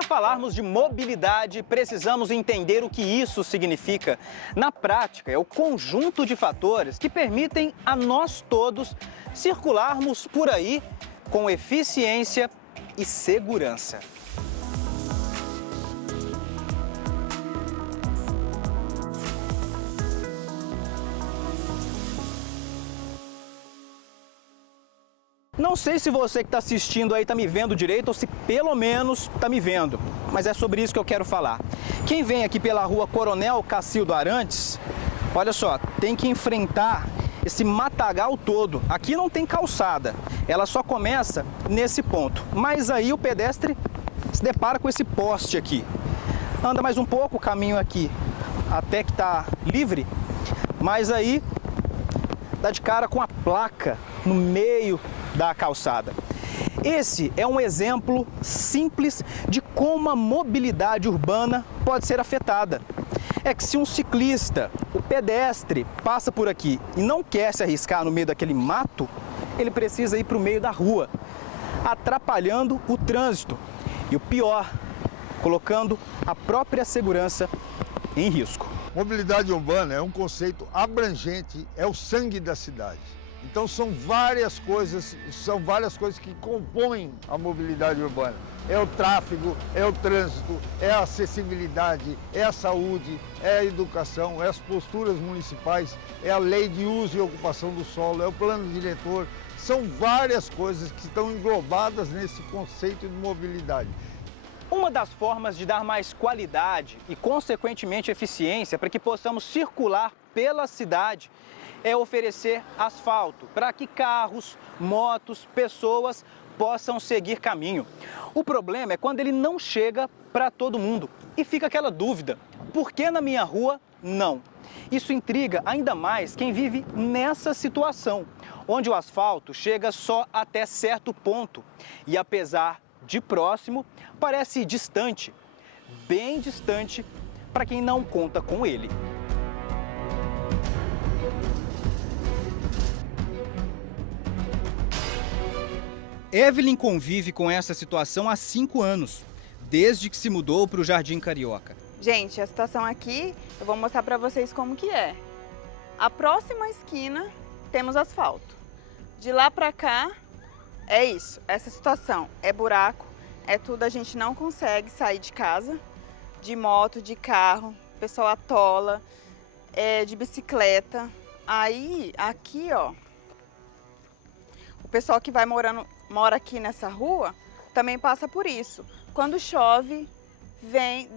Para falarmos de mobilidade, precisamos entender o que isso significa. Na prática, é o conjunto de fatores que permitem a nós todos circularmos por aí com eficiência e segurança. Não sei se você que está assistindo aí está me vendo direito ou se pelo menos está me vendo, mas é sobre isso que eu quero falar. Quem vem aqui pela rua Coronel Cacildo Arantes, olha só, tem que enfrentar esse matagal todo. Aqui não tem calçada, ela só começa nesse ponto, mas aí o pedestre se depara com esse poste aqui. Anda mais um pouco o caminho aqui, até que está livre, mas aí dá de cara com a placa no meio da calçada. Esse é um exemplo simples de como a mobilidade urbana pode ser afetada. É que se um ciclista, o pedestre, passa por aqui e não quer se arriscar no meio daquele mato, ele precisa ir para o meio da rua, atrapalhando o trânsito. E o pior, colocando a própria segurança em risco. Mobilidade urbana é um conceito abrangente, é o sangue da cidade. Então são várias coisas que compõem a mobilidade urbana. É o tráfego, é o trânsito, é a acessibilidade, é a saúde, é a educação, é as posturas municipais, é a lei de uso e ocupação do solo, é o plano diretor. São várias coisas que estão englobadas nesse conceito de mobilidade. Uma das formas de dar mais qualidade e, consequentemente, eficiência para que possamos circular pela cidade é oferecer asfalto para que carros, motos, pessoas possam seguir caminho. O problema é quando ele não chega para todo mundo e fica aquela dúvida: por que na minha rua não? Isso intriga ainda mais quem vive nessa situação, onde o asfalto chega só até certo ponto e, apesar de próximo, parece distante, bem distante para quem não conta com ele. Evelyn convive com essa situação há 5 anos, desde que se mudou para o Jardim Carioca. Gente, a situação aqui, eu vou mostrar para vocês como que é. A próxima esquina temos asfalto. De lá para cá é isso, essa situação. É buraco, é tudo, a gente não consegue sair de casa, de moto, de carro, o pessoal atola, de bicicleta. Aí, aqui, ó, o pessoal que mora aqui nessa rua também passa por isso. Quando chove,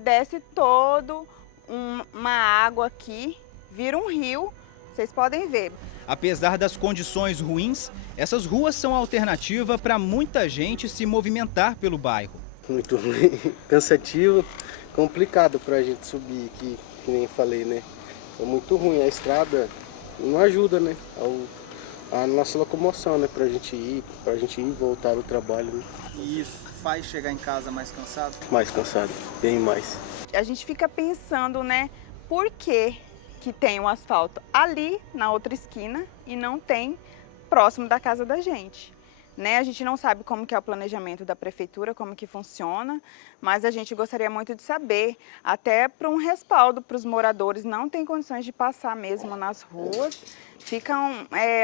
desce todo uma água aqui, vira um rio, vocês podem ver. Apesar das condições ruins, essas ruas são alternativa para muita gente se movimentar pelo bairro. Muito ruim, cansativo, complicado para a gente subir aqui, que nem falei, né? É muito ruim, a estrada não ajuda, né? A nossa locomoção, né? Pra gente ir e voltar ao trabalho. Né? E isso faz chegar em casa mais cansado? Mais cansado, bem mais. A gente fica pensando, né? Por que tem um asfalto ali na outra esquina e não tem próximo da casa da gente? Né? A gente não sabe como que é o planejamento da prefeitura, como que funciona, mas a gente gostaria muito de saber, até para um respaldo para os moradores, não tem condições de passar mesmo nas ruas, fica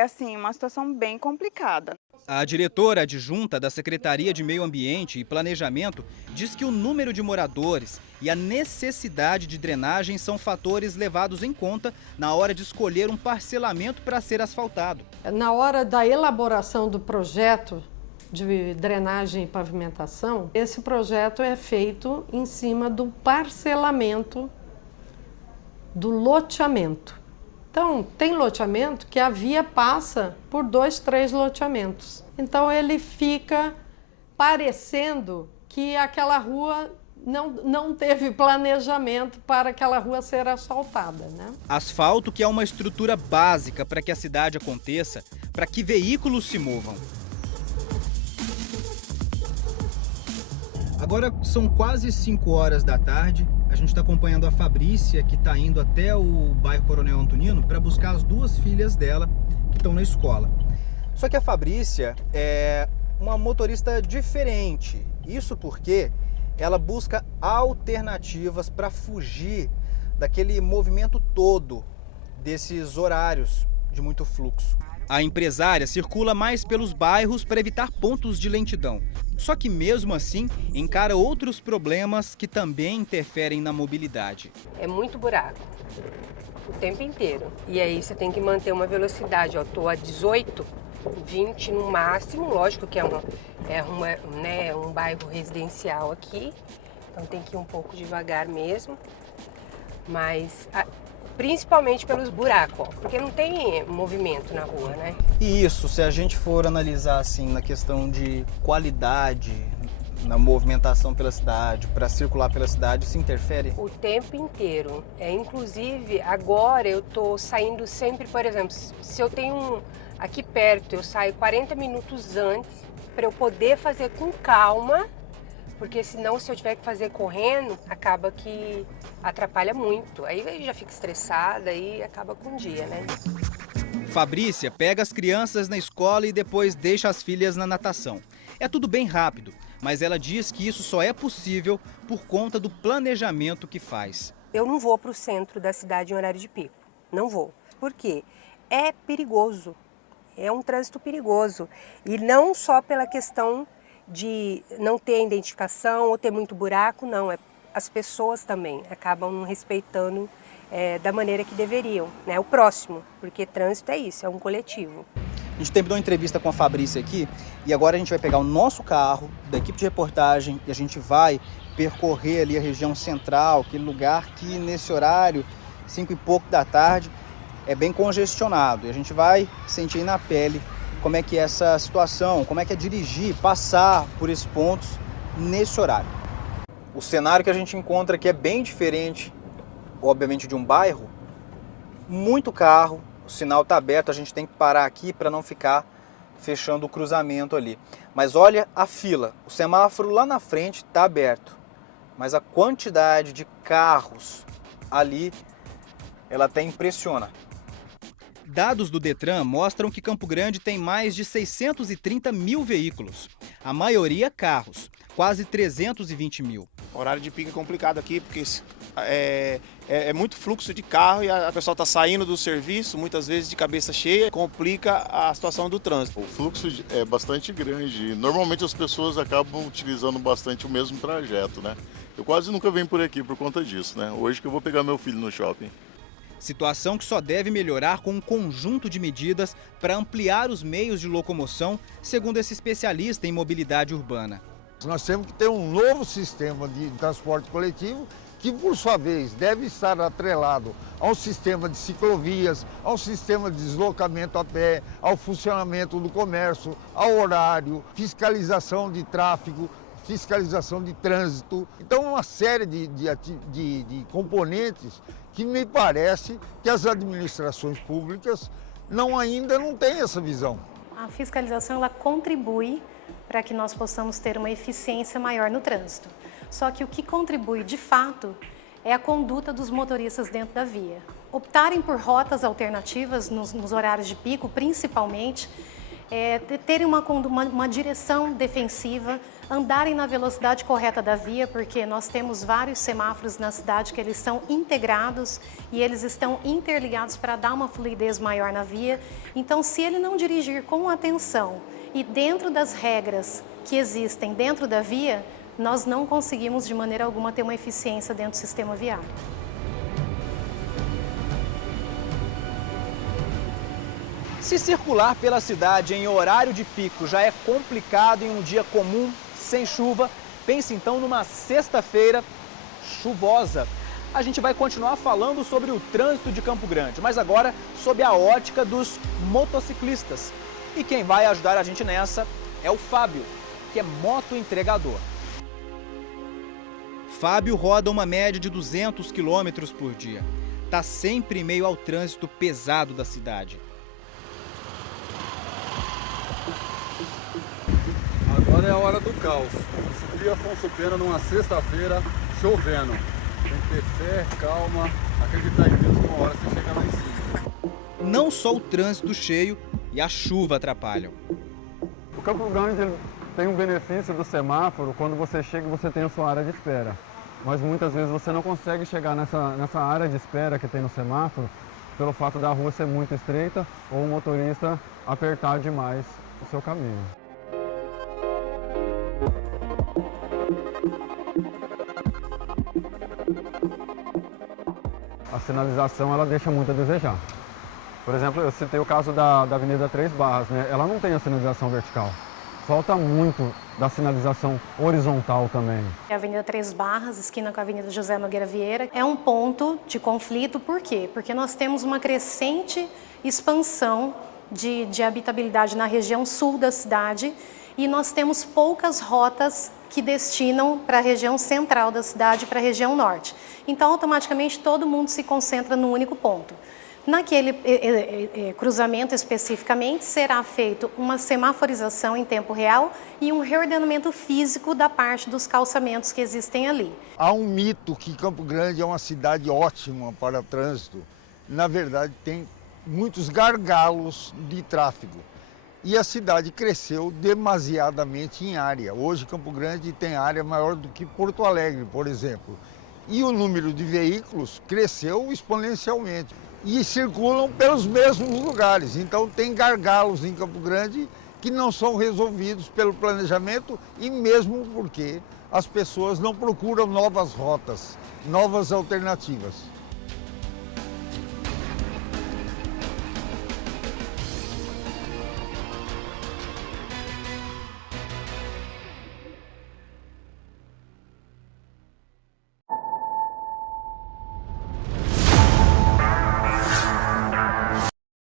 assim, uma situação bem complicada. A diretora adjunta da Secretaria de Meio Ambiente e Planejamento diz que o número de moradores e a necessidade de drenagem são fatores levados em conta na hora de escolher um parcelamento para ser asfaltado. Na hora da elaboração do projeto de drenagem e pavimentação, esse projeto é feito em cima do parcelamento, do loteamento. Então, tem loteamento que a via passa por 2, 3 loteamentos. Então, ele fica parecendo que aquela rua não teve planejamento para aquela rua ser asfaltada, né? Asfalto, que é uma estrutura básica para que a cidade aconteça, para que veículos se movam. Agora são quase 5 horas da tarde. A gente está acompanhando a Fabrícia, que está indo até o bairro Coronel Antonino para buscar as 2 filhas dela que estão na escola. Só que a Fabrícia é uma motorista diferente. Isso porque ela busca alternativas para fugir daquele movimento todo desses horários de muito fluxo. A empresária circula mais pelos bairros para evitar pontos de lentidão. Só que mesmo assim, encara outros problemas que também interferem na mobilidade. É muito buraco, o tempo inteiro. E aí você tem que manter uma velocidade, eu estou a 18, 20 no máximo. Lógico que é um bairro residencial aqui, então tem que ir um pouco devagar mesmo. Mas principalmente pelos buracos, ó, porque não tem movimento na rua, né? E isso, se a gente for analisar assim na questão de qualidade na movimentação pela cidade, para circular pela cidade, isso interfere? O tempo inteiro. Inclusive, agora eu tô saindo sempre, por exemplo, se eu tenho aqui perto, eu saio 40 minutos antes para eu poder fazer com calma, porque senão se eu tiver que fazer correndo, acaba que atrapalha muito. Aí já fica estressada e acaba com o dia, né? Fabrícia pega as crianças na escola e depois deixa as filhas na natação. É tudo bem rápido, mas ela diz que isso só é possível por conta do planejamento que faz. Eu não vou para o centro da cidade em horário de pico. Não vou. Por quê? É perigoso. É um trânsito perigoso. E não só pela questão de não ter identificação ou ter muito buraco, não. As pessoas também acabam não respeitando da maneira que deveriam, né? O próximo, porque trânsito é isso, é um coletivo. A gente terminou a entrevista com a Fabrícia aqui e agora a gente vai pegar o nosso carro da equipe de reportagem e a gente vai percorrer ali a região central, aquele lugar que nesse horário, 5 e pouco da tarde, é bem congestionado. E a gente vai sentir na pele como é que é essa situação, como é que é dirigir, passar por esses pontos nesse horário. O cenário que a gente encontra aqui é bem diferente, obviamente, de um bairro. Muito carro, o sinal está aberto, a gente tem que parar aqui para não ficar fechando o cruzamento ali. Mas olha a fila, o semáforo lá na frente está aberto, mas a quantidade de carros ali, ela até impressiona. Dados do Detran mostram que Campo Grande tem mais de 630 mil veículos, a maioria carros, quase 320 mil. O horário de pico é complicado aqui porque é muito fluxo de carro e a pessoa está saindo do serviço, muitas vezes de cabeça cheia, complica a situação do trânsito. O fluxo é bastante grande, normalmente as pessoas acabam utilizando bastante o mesmo trajeto, né? Eu quase nunca venho por aqui por conta disso, né? Hoje que eu vou pegar meu filho no shopping. Situação que só deve melhorar com um conjunto de medidas para ampliar os meios de locomoção, segundo esse especialista em mobilidade urbana. Nós temos que ter um novo sistema de transporte coletivo que, por sua vez, deve estar atrelado ao sistema de ciclovias, ao sistema de deslocamento a pé, ao funcionamento do comércio, ao horário, fiscalização de tráfego, fiscalização de trânsito. Então, uma série de componentes que me parece que as administrações públicas ainda não têm essa visão. A fiscalização ela contribui para que nós possamos ter uma eficiência maior no trânsito. Só que o que contribui de fato é a conduta dos motoristas dentro da via. Optarem por rotas alternativas nos horários de pico, principalmente, terem uma direção defensiva, andarem na velocidade correta da via, porque nós temos vários semáforos na cidade que eles são integrados e eles estão interligados para dar uma fluidez maior na via. Então, se ele não dirigir com atenção e dentro das regras que existem dentro da via, nós não conseguimos de maneira alguma ter uma eficiência dentro do sistema viário. Se circular pela cidade em horário de pico já é complicado em um dia comum, sem chuva, pense então numa sexta-feira chuvosa. A gente vai continuar falando sobre o trânsito de Campo Grande, mas agora sob a ótica dos motociclistas. E quem vai ajudar a gente nessa é o Fábio, que é motoentregador. Fábio roda uma média de 200 km por dia. Está sempre em meio ao trânsito pesado da cidade. Agora é a hora do caos. Subir Afonso Pena numa sexta-feira, chovendo. Tem que ter fé, calma, acreditar em Deus que uma hora você chega lá em cima. Não só o trânsito cheio e a chuva atrapalham. O Campo Grande tem um benefício do semáforo quando você chega e você tem a sua área de espera. Mas muitas vezes você não consegue chegar nessa área de espera que tem no semáforo pelo fato da rua ser muito estreita ou o motorista apertar demais o seu caminho. A sinalização ela deixa muito a desejar. Por exemplo, eu citei o caso da Avenida Três Barras, né? Ela não tem a sinalização vertical. Falta muito da sinalização horizontal também. A Avenida Três Barras, esquina com a Avenida José Nogueira Vieira, é um ponto de conflito. Por quê? Porque nós temos uma crescente expansão de habitabilidade na região sul da cidade e nós temos poucas rotas que destinam para a região central da cidade, para a região norte. Então, automaticamente, todo mundo se concentra num único ponto. Naquele cruzamento especificamente, será feito uma semaforização em tempo real e um reordenamento físico da parte dos calçamentos que existem ali. Há um mito que Campo Grande é uma cidade ótima para o trânsito. Na verdade, tem muitos gargalos de tráfego. E a cidade cresceu demasiadamente em área. Hoje, Campo Grande tem área maior do que Porto Alegre, por exemplo. E o número de veículos cresceu exponencialmente. E circulam pelos mesmos lugares. Então, tem gargalos em Campo Grande que não são resolvidos pelo planejamento e mesmo porque as pessoas não procuram novas rotas, novas alternativas.